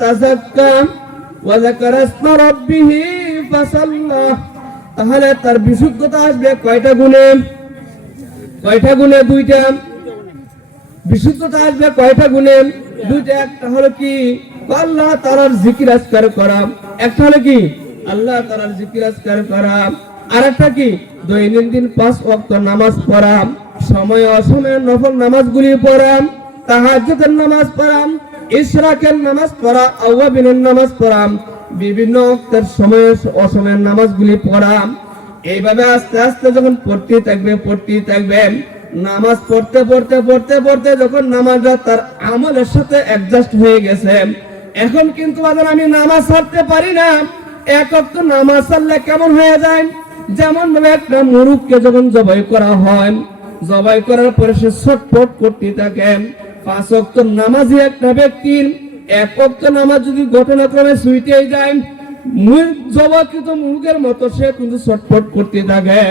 তাযাক্কা ওয়া যাকারা ইসমা রাব্বিহি ফাসাল্লা। তাহলে তার বিশুদ্ধতা আসবে কয়টা গুণে? কয়টা গুণে? দুইটা। বিশুদ্ধতা আসবে কয়টা গুণে? দুইটা। একটা হলো কি আল্লাহ তাআলার জিকির আজকার করা, একটা হলো কি আল্লাহ তাআলার জিকির আজকার করা, আর একটা কি দৈনন্দিন 5 ওয়াক্ত নামাজ পড়া, সময় অসময়ে নফল নামাজগুলি পড়া, তাহাজ্জুদের নামাজ পড়া, ইশরাকের নামাজ পড়া, আওয়াবিনের নামাজ পড়া, বিভিন্ন ওয়াক্তের সময় অসময়ের নামাজগুলি পড়া। এইভাবে আস্তে আস্তে যখন পড়তে থাকবে নামাজ পড়তে পড়তে পড়তে পড়তে যখন নামাজটা তার আমলের সাথে অ্যাডজাস্ট হয়ে গেছে, এখন কিন্তু আমি নামাজ ছাড়তে পারি না। এক ওয়াক্ত নামাজ ছাড়লে কেমন হয়ে যায়? যেমন ভাবে একটা মুরুগকে যখন জবাই করা হয়, জবাই করার পরে সে ছটফট করতে থাকে। 5 ওয়াক্ত নামাজি একটা ব্যক্তির এক ওয়াক্ত নামাজ যদি ঘটনাক্রমে ছুটে যায়, জবাইকৃত মুরগের মতো সে কিন্তু ছটফট করতে থাকে।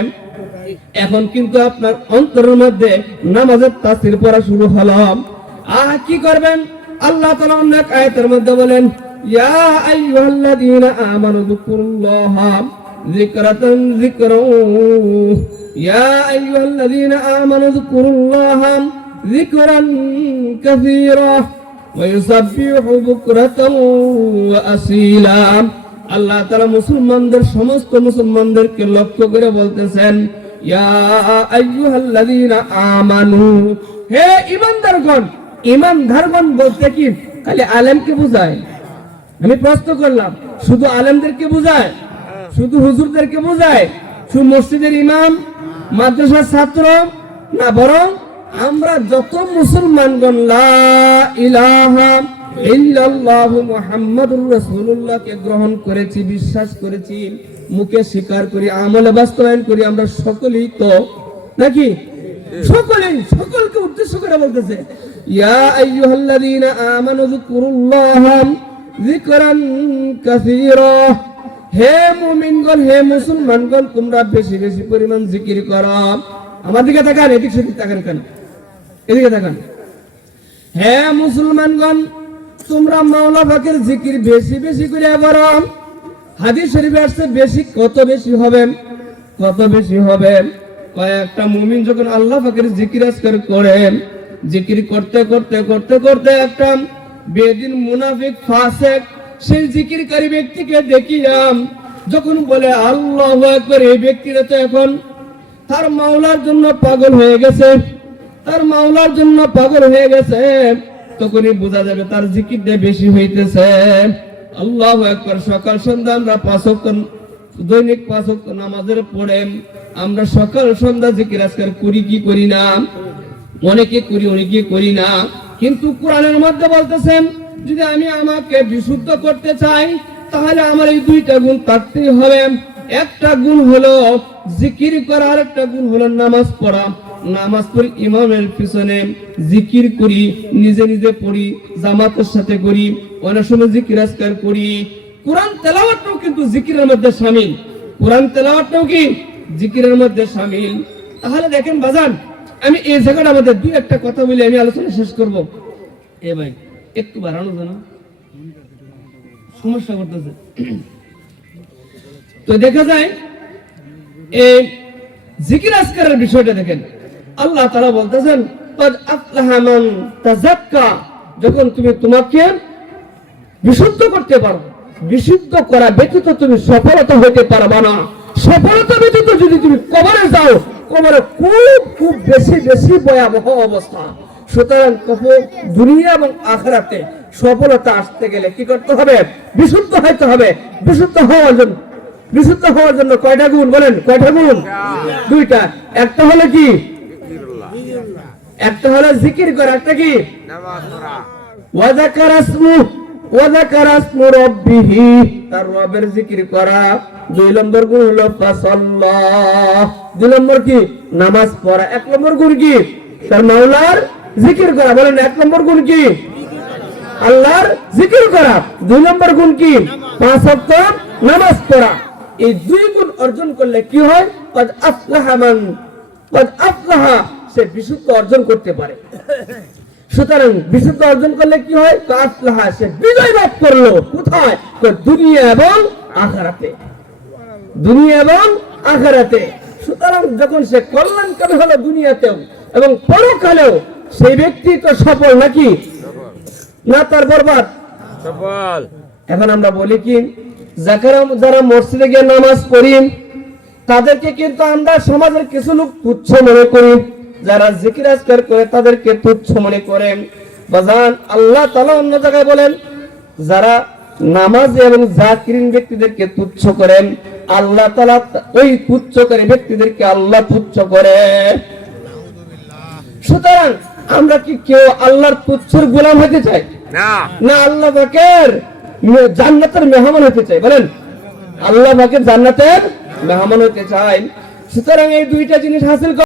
এখন কিন্তু আপনার অন্তরের মধ্যে নামাজের তাসির পড়া শুরু হলো। কি করবেন? আল্লাহ তাআলা অনেক আয়াতের মধ্যে বলেন, ইয়া আইয়ুহাল্লাযীনা আমানু যকুরুল্লাহা যিকরাতান যিকরা, ইয়া আইয়ুহাল্লাযীনা আমানু যকুরুল্লাহা যিকরান কাসীরা ওয়া ইউসাব্বিহু বুকরাতান ওয়া আসীলা। আল্লাহ তাআলা মুসলমানদের, সমস্ত মুসলমানদেরকে লক্ষ্য করে বলতেছেন, ইয়া আইয়ুহাল্লাযীনা আমানু, হে ঈমানদারগণ। ঈমানদারগণ বলতে কি খালি আলেমকে বোঝায়? আমি প্রশ্ন করলাম, শুধু আলেমদেরকে বোঝায়? শুধু হুজুরদেরকে বোঝায়? শুধু মসজিদের ইমাম, মাদ্রাসার ছাত্র না, বরং আমরা যত মুসলমানগণ লা ইলাহা ইল্লাল্লাহু মুহাম্মাদুর রাসূলুল্লাহকে গ্রহণ করেছি, বিশ্বাস করেছি, মুখে স্বীকার করি, আমলে বাস্তবায়ন করি, আমরা সকলেই তো নাকি? সকলকে উদ্দেশ্য করে বলতেছে, ইয়া আইয়ুহাল্লাযীনা আমানু যকুরুল্লাহা যিকরান কাসীরা, হে মুমিনগণ, হে মুসলমানগণ, তোমরা বেশি বেশি পরিমাণ জিকির করো। আমার দিকে তাকান, এদিক সেদিক তাকান কেন? এদিকে তাকান। হে মুসলমানগণ, তোমরা মাওলা পাকের জিকির বেশি বেশি করে করো। হাদিস শরীফে আসছে বেশি, কত বেশি হবে? কত বেশি হবে? কয়েকটা মুমিন যখন আল্লাহ পাকের জিকির আজকার করে, জিকির করতে করতে করতে করতে একটা বেদিন মুনাফিক ফাসিক সেই জিকিরকারী ব্যক্তিকে দেখিলাম, যখন বলে আল্লাহু আকবার, এই ব্যক্তিরা তো এখন তার মাওলার জন্য পাগল হয়ে গেছে, তার মাওলার জন্য পাগল হয়ে গেছে। তখনই বোঝা যাবে তার জিকিরটা বেশি হইতেছে। আল্লাহু আকবার। সকাল সন্ধ্যা আমরা 5 ওয়াক্ত দৈনিক 5 ওয়াক্ত নামাজের পড়ে আমরা সকাল সন্ধ্যা জিকির আজকার করি কি করি না? অনেকে করি, অনেকে করি না। কিন্তু কোরআনের মধ্যে বলতেছেন, যদি আমি আমাকে বিশুদ্ধ করতে চাই তাহলে আমার এই 2টা গুণ থাকতেই হবে। একটা গুণ হলো জিকির করা, আর একটা গুণ হলো নামাজ পড়া। নামাজ পড়ি ইমামের পিছনে, জিকির করি নিজে নিজে পড়ি, জামাতের সাথে করি, অনেক সময় জিকির আজকার করি। কোরআন তেলাওয়াতটাও কিন্তু জিকিরের মধ্যে শামিল। কোরআন তেলাওয়াতটাও কি জিকিরের মধ্যে শামিল। তাহলে দেখেন বাজান, আমি এই জায়গাটার মধ্যে 2-1টা কথা বলে আমি আলোচনা শেষ করব। এ ভাই একটু বাড়ানো জানো, সমস্যা করতেছে। তো দেখা যায় এই জিকির আজকারের বিষয়টা দেখেন, আল্লাহ তাআলা বলতেছেন, ক্বাদ আফলাহা মান তাযাক্কা, যখন তুমি তোমাকে বিশুদ্ধ করতে পারো, বিশুদ্ধ করা ব্যতীত তুমি সফলতা হইতে পারবা না। সফলতা ব্যতীত যদি তুমি কবরে যাও, কবরে খুব খুব বেশি বেশি ভয়াবহ অবস্থা। সুতরাং দুনিয়া এবং আখিরাতে সফলতা আসতে গেলে কি করতে হবে? বিশুদ্ধ হইতে হবে। বিশুদ্ধ হওয়ার জন্য কয়টা গুণ বলেন? কয়টা গুণ? 2টা। একটা হলো কি? একটা হলো জিকির করা, একটা কি? নামাজ পড়া। ওয়া যাকারা ইসমু রাব্বিহি, তার রবের জিকির করা। 2 নম্বর গুণ হলো ফাসাল্লাহ। 2 নম্বর কি? নামাজ পড়া। 1 নম্বর গুণ কি? তার মাওলার জিকির করা। বলেন 1 নম্বর গুণ কি? আল্লাহর জিকির করা। 2 নম্বর গুণ কি? 5 ওয়াক্ত নামাজ পড়া। এই 2 গুণ অর্জন করলে কি হয়? ক্বাদ আফলাহা, সে বিশুদ্ধ অর্জন করতে পারে। সুতরাং বিশুদ্ধ অর্জন করলে কি হয়? আফলাহা, সে বিজয় লাভ করলো। কোথায়? দুনিয়া এবং আখিরাতে। দুনিয়া এবং আখিরাতে। সুতরাং যখন সে কল্যাণকামী হলো দুনিয়াতেও এবং পরকালেও, সেই ব্যক্তি তো সফল নাকি না তার বরবাদ? সফল। এখন আমরা বলি কি, যারা মসজিদে গিয়ে নামাজ পড়ি তাদেরকে কিন্তু আমরা সমাজের কিছু লোক তুচ্ছ মনে করি, যারা জিকির আজকার করে তাদেরকে তুচ্ছ মনে করে। বাজান, আল্লাহ তাআলা অন্য জায়গায় বলেন, যারা নামাজ এবং জাকিরিন ব্যক্তিদেরকে তুচ্ছ করেন, আল্লাহ তাআলা ওই তুচ্ছকারী ব্যক্তিদেরকে আল্লাহ তুচ্ছ করে। সুতরাং আমরা কি কেউ আল্লাহর তুচ্ছর গোলাম হতে চাই? না আল্লাহ পাকের জান্নাতের মেহমান হতে চাই? বলেন, আল্লাহ পাকের জান্নাতের মেহমান হতে চাই। সুতরাং এই দুইটা জিনিস হাসিল